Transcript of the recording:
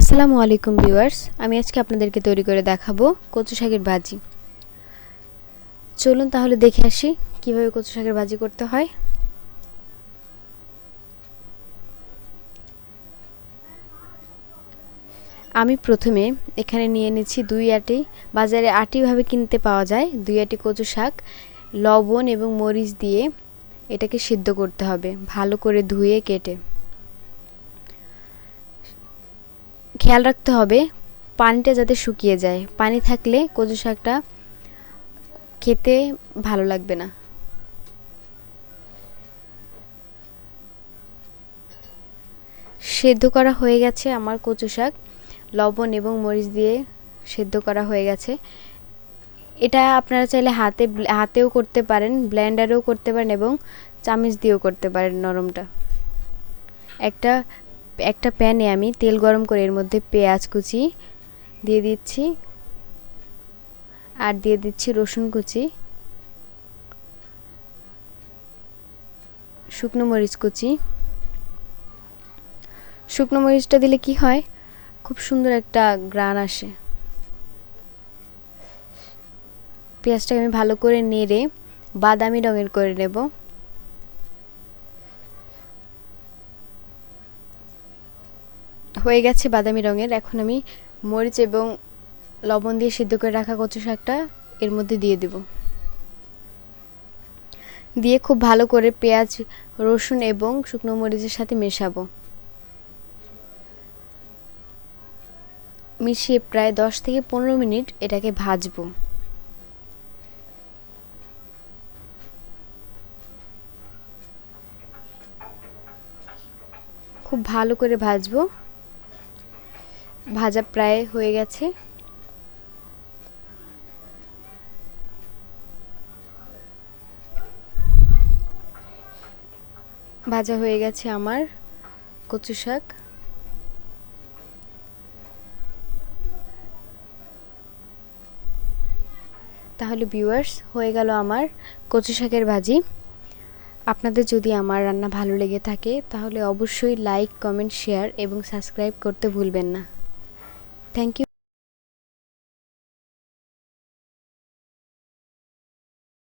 আসসালামু আলাইকুম ভিউয়ার্স, আমি আজকে আপনাদেরকে তৈরি করে দেখাবো কচু শাকের ভাজি। চলুন তাহলে দেখে আসি কীভাবে কচু শাকের ভাজি করতে হয়। আমি প্রথমে এখানে নিয়ে নিচ্ছি দুই আটি, বাজারে আটিভাবে কিনতে পাওয়া যায় দুই আটি কচু শাক, লবণ এবং মরিচ দিয়ে এটাকে সিদ্ধ করতে হবে, ভালো করে ধুয়ে কেটে। খেয়াল রাখতে হবে পানিটা যাতে শুকিয়ে যায়। পানি থাকলে কচু শাকটা খেতে ভালো লাগবে না। সেদ্ধ করা হয়ে গেছে আমার কচু শাক। লবণ এবং মরিচ দিয়ে সেদ্ধ করা হয়ে গেছে। এটা আপনারা চাইলে হাতে হাতেও করতে পারেন, ব্লেন্ডারেও করতে পারেন এবং চামিচ দিয়েও করতে পারেন নরমটা। একটা একটা প্যানে আমি তেল গরম করে এর মধ্যে পেঁয়াজ কুচি দিয়ে দিচ্ছি আর দিয়ে দিচ্ছি রসুন কুচি, শুকনো মরিচ কুচি। শুকনো মরিচটা দিলে কি হয়? খুব সুন্দর একটা গ্রান আসে। পেঁয়াজটাকে আমি ভালো করে নেড়ে বাদামি রঙের করে নেব। হয়ে গেছে বাদামি রঙের। এখন আমি মরিচ এবং লবণ দিয়ে সিদ্ধ করে রাখা কচু শাকটা এর মধ্যে দিয়ে দেব। দিয়ে খুব ভালো করে পেঁয়াজ, রসুন এবং শুকনো মরিচের সাথে মেশাবো। মিশিয়ে প্রায় দশ থেকে পনেরো মিনিট এটাকে ভাজবো। খুব ভালো করে ভাজবো। ভাজা প্রায় হয়ে গেছে। ভাজা হয়ে গেছে আমার কচু শাক। তাহলে ভিউয়ার্স হয়ে গেল আমার কচু শাকের ভাজি। আপনাদের যদি আমার রান্না ভালো লেগে থাকে, তাহলে অবশ্যই লাইক কমেন্ট শেয়ার এবং সাবস্ক্রাইব করতে ভুলবেন না। Thank you.